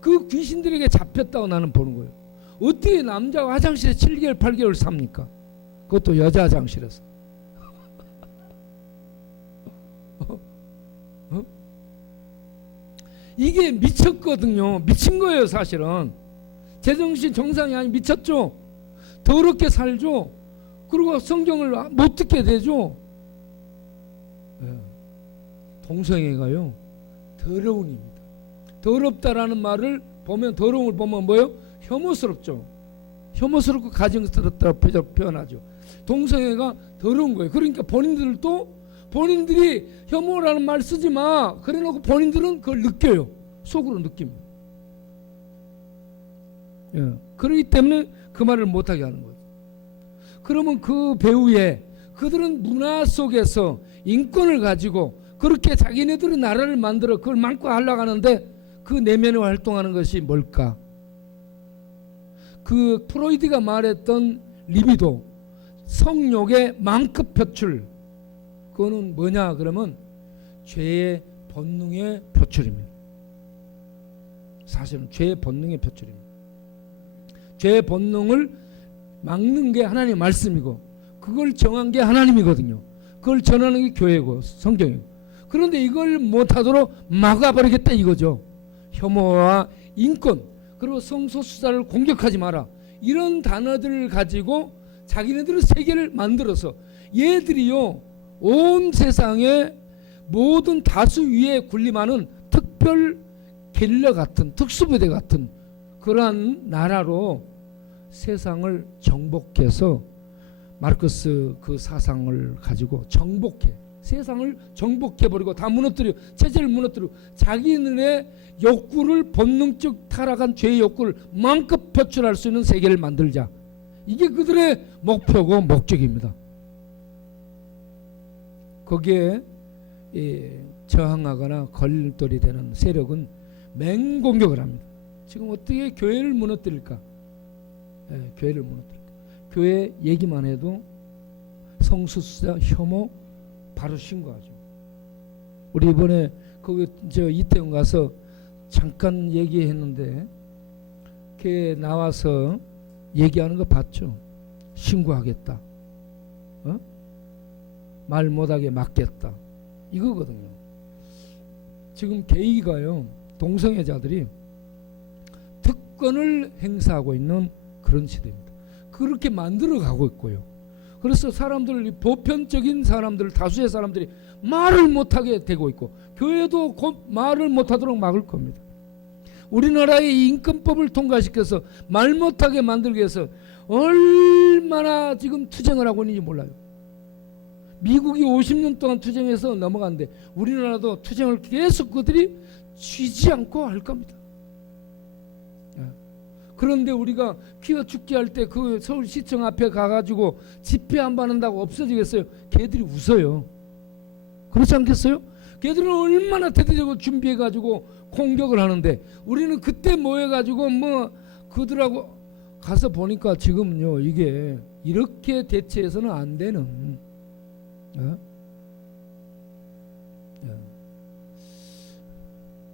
그 귀신들에게 잡혔다고 나는 보는 거예요. 어떻게 남자가 화장실에 7개월 8개월 삽니까? 그것도 여자 화장실에서. 이게 미쳤거든요. 미친 거예요. 사실은 제정신 정상이 아니 미쳤죠. 더럽게 살죠. 그리고 성경을 못 듣게 되죠. 동성애가요 더러운입니다. 더럽다라는 말을 보면, 더러움을 보면 뭐예요? 혐오스럽죠. 혐오스럽고 가증스럽다고 표현하죠. 동성애가 더러운 거예요. 그러니까 본인들도 본인들이 혐오라는 말 쓰지 마 그래놓고 본인들은 그걸 느껴요. 속으로 느낍니다. 예. 그렇기 때문에 그 말을 못하게 하는 거예요. 그러면 그 배후에 그들은 문화 속에서 인권을 가지고 그렇게 자기네들의 나라를 만들어 그걸 만고 하려고 하는데 그 내면에 활동하는 것이 뭘까? 그 프로이드가 말했던 리비도, 성욕의 만급 표출, 그거는 뭐냐 그러면 죄의 본능의 표출입니다. 사실은 죄의 본능의 표출입니다. 죄의 본능을 막는 게 하나님의 말씀이고 그걸 정한 게 하나님이거든요. 그걸 전하는 게 교회고 성경이고. 그런데 이걸 못하도록 막아버리겠다 이거죠. 혐오와 인권 그리고 성소수자를 공격하지 마라 이런 단어들을 가지고 자기네들의 세계를 만들어서 얘들이요 온 세상의 모든 다수 위에 군림하는 특별 게릴라 같은 특수부대 같은 그러한 나라로 세상을 정복해서 마르크스 그 사상을 가지고 정복해 세상을 정복해버리고 다 무너뜨려 체제를 무너뜨리고 자기들의 욕구를 본능적 타락한 죄의 욕구를 마음껏 표출할 수 있는 세계를 만들자. 이게 그들의 목표고 목적입니다. 거기에 저항하거나 걸림돌이 되는 세력은 맹공격을 합니다. 지금 어떻게 교회를 무너뜨릴까? 교회를 무너뜨릴까? 교회 얘기만 해도 성소수자 혐오 바로 신고하죠. 우리 이번에 거기 이태원 가서 잠깐 얘기했는데 걔 나와서 얘기하는 거 봤죠? 신고하겠다. 말 못하게 막겠다. 이거거든요. 지금 계기가요. 동성애자들이 특권을 행사하고 있는 그런 시대입니다. 그렇게 만들어 가고 있고요. 그래서 사람들 보편적인 사람들 다수의 사람들이 말을 못하게 되고 있고 교회도 곧 말을 못하도록 막을 겁니다. 우리나라의 인권법을 통과시켜서 말 못하게 만들기 위해서 얼마나 지금 투쟁을 하고 있는지 몰라요. 미국이 50년 동안 투쟁해서 넘어갔는데 우리나라도 투쟁을 계속 그들이 쉬지 않고 할 겁니다. 그런데 우리가 피가 죽게 할 때 그 서울시청 앞에 가가지고 집회 안 받는다고 없어지겠어요? 걔들이 웃어요. 그렇지 않겠어요? 걔들은 얼마나 대대적으로 준비해가지고 공격을 하는데 우리는 그때 모여가지고 뭐 그들하고 가서 보니까 지금요 이게 이렇게 대체해서는 안 되는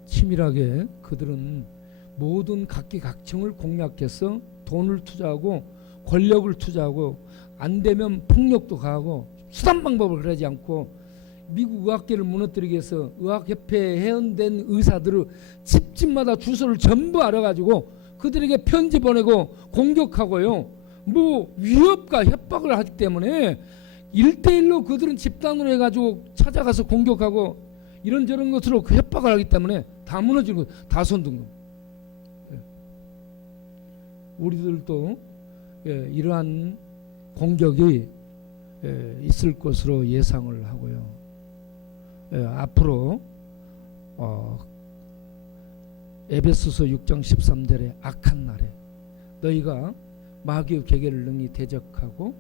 치밀하게 그들은 모든 각기각층을 공략해서 돈을 투자하고 권력을 투자하고 안 되면 폭력도 가하고 수단 방법을 하지 않고 미국 의학계를 무너뜨리기 위해서 의학협회에 회원된 의사들을 집집마다 주소를 전부 알아가지고 그들에게 편지 보내고 공격하고요. 뭐 위협과 협박을 하기 때문에 1대1로 그들은 집단으로 해가지고 찾아가서 공격하고 이런저런 것으로 그 협박을 하기 때문에 다 무너지고 다 손든 겁니다. 우리들도 이러한 공격이 있을 것으로 예상을 하고요. 앞으로 에베소서 6장 13절에 악한 날에 너희가 마귀의 계계를 능히 대적하고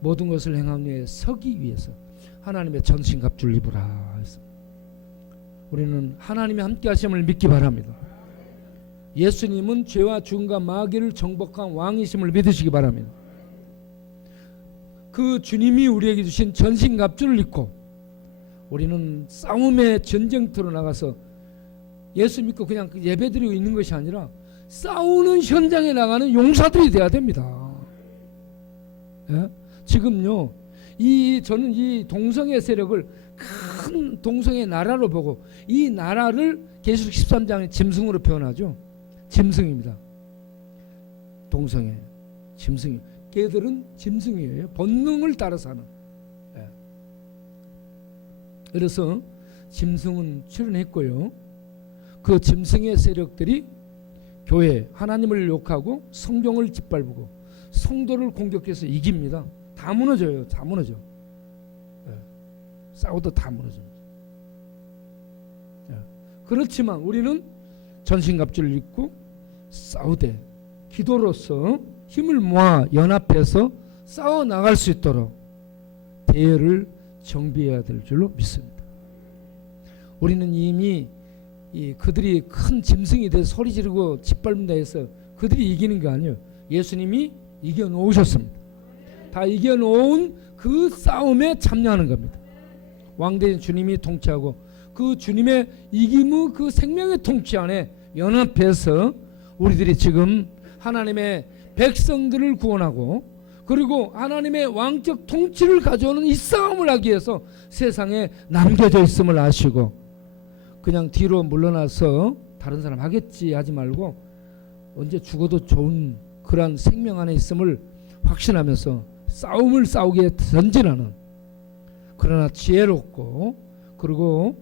모든 것을 행하기 위해 서기 위해서 하나님의 전신갑주를 입으라. 우리는 하나님의 함께 하심을 믿기 바랍니다. 예수님은 죄와 죽음과 마귀를 정복한 왕이심을 믿으시기 바랍니다. 그 주님이 우리에게 주신 전신갑주를 입고 우리는 싸움의 전쟁터로 나가서 예수 믿고 그냥 예배드리고 있는 것이 아니라 싸우는 현장에 나가는 용사들이 돼야 됩니다. 예? 지금요 저는 이 동성애 세력을 큰 동성애 나라로 보고 이 나라를 계시록 13장의 짐승으로 표현하죠. 짐승입니다. 동성애 짐승이 걔들은 짐승이에요. 본능을 따라서 하는. 그래서 짐승은 출현했고요. 그 짐승의 세력들이 교회 하나님을 욕하고 성경을 짓밟고 성도를 공격해서 이깁니다. 다 무너져요. 다 무너져. 싸워도 다 무너집니다. 그렇지만 우리는 전신갑주를 입고 싸우되 기도로서 힘을 모아 연합해서 싸워 나갈 수 있도록 대열을 정비해야 될 줄로 믿습니다. 우리는 이미 그들이 큰 짐승이 돼서 소리 지르고 짓밟는다 해서 그들이 이기는 게 아니에요. 예수님이 이겨놓으셨습니다. 다 이겨놓은 그 싸움에 참여하는 겁니다. 왕대인 주님이 통치하고 그 주님의 이김의 그 생명의 통치 안에 연합해서 우리들이 지금 하나님의 백성들을 구원하고 그리고 하나님의 왕적 통치를 가져오는 이 싸움을 하기 위해서 세상에 남겨져 있음을 아시고 그냥 뒤로 물러나서 다른 사람 하겠지 하지 말고 언제 죽어도 좋은 그러한 생명 안에 있음을 확신하면서 싸움을 싸우기에 전진하는, 그러나 지혜롭고 그리고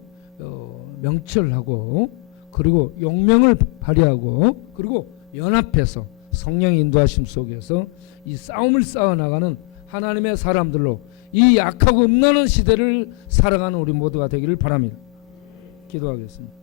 명철하고 그리고 용명을 발휘하고 그리고 연합해서 성령의 인도하심 속에서 이 싸움을 싸워나가는 하나님의 사람들로 이 약하고 음란한 시대를 살아가는 우리 모두가 되기를 바랍니다. 기도하겠습니다.